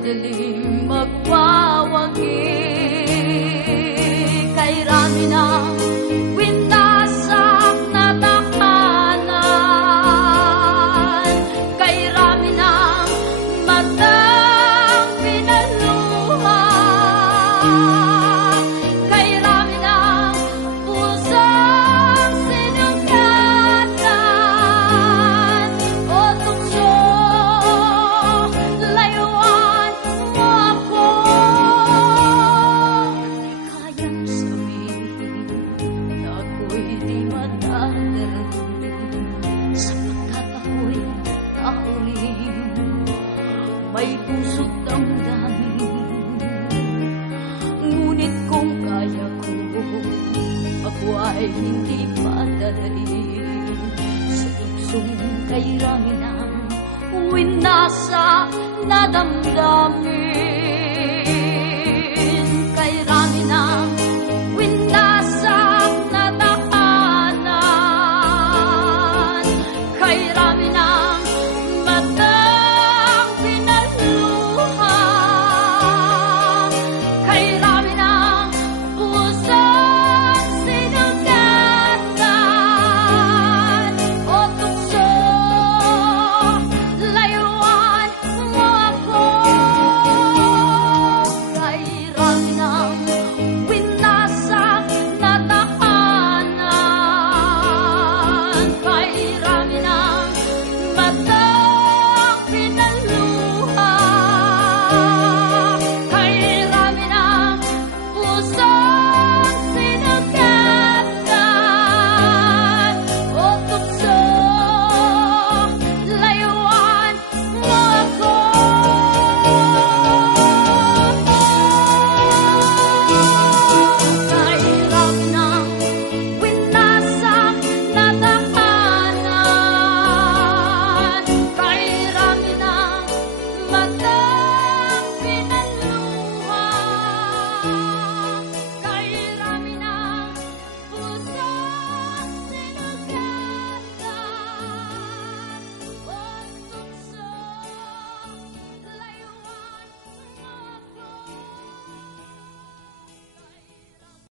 madaling magwawagi. Kay rami ng winasak na tahanan, kay rami ng matang pinaluha, kay rami ng pusang sinugatan. O tukso, layuan mo ako. Di kayang sabihin na ako'y di madadalhin, sapagkat ako'y tao rin, may puso't damdamin. Ngunit kung kaya ko, ako ay hindi padadain sa tuksong kay rami ng winasa na damdamin. Kay rami ng winasak na tahanan, kay rami ng matang pinaluha, kay rami ng pusang sinugatan. O tukso, layuan mo ako. Kay rami ng winasak na tahanan, kay rami ng matang pinaluha, kay rami ng pusang sinugatan. O tukso, layuan mo ako. Kay rami ng winasak na tahanan, kay rami ng matang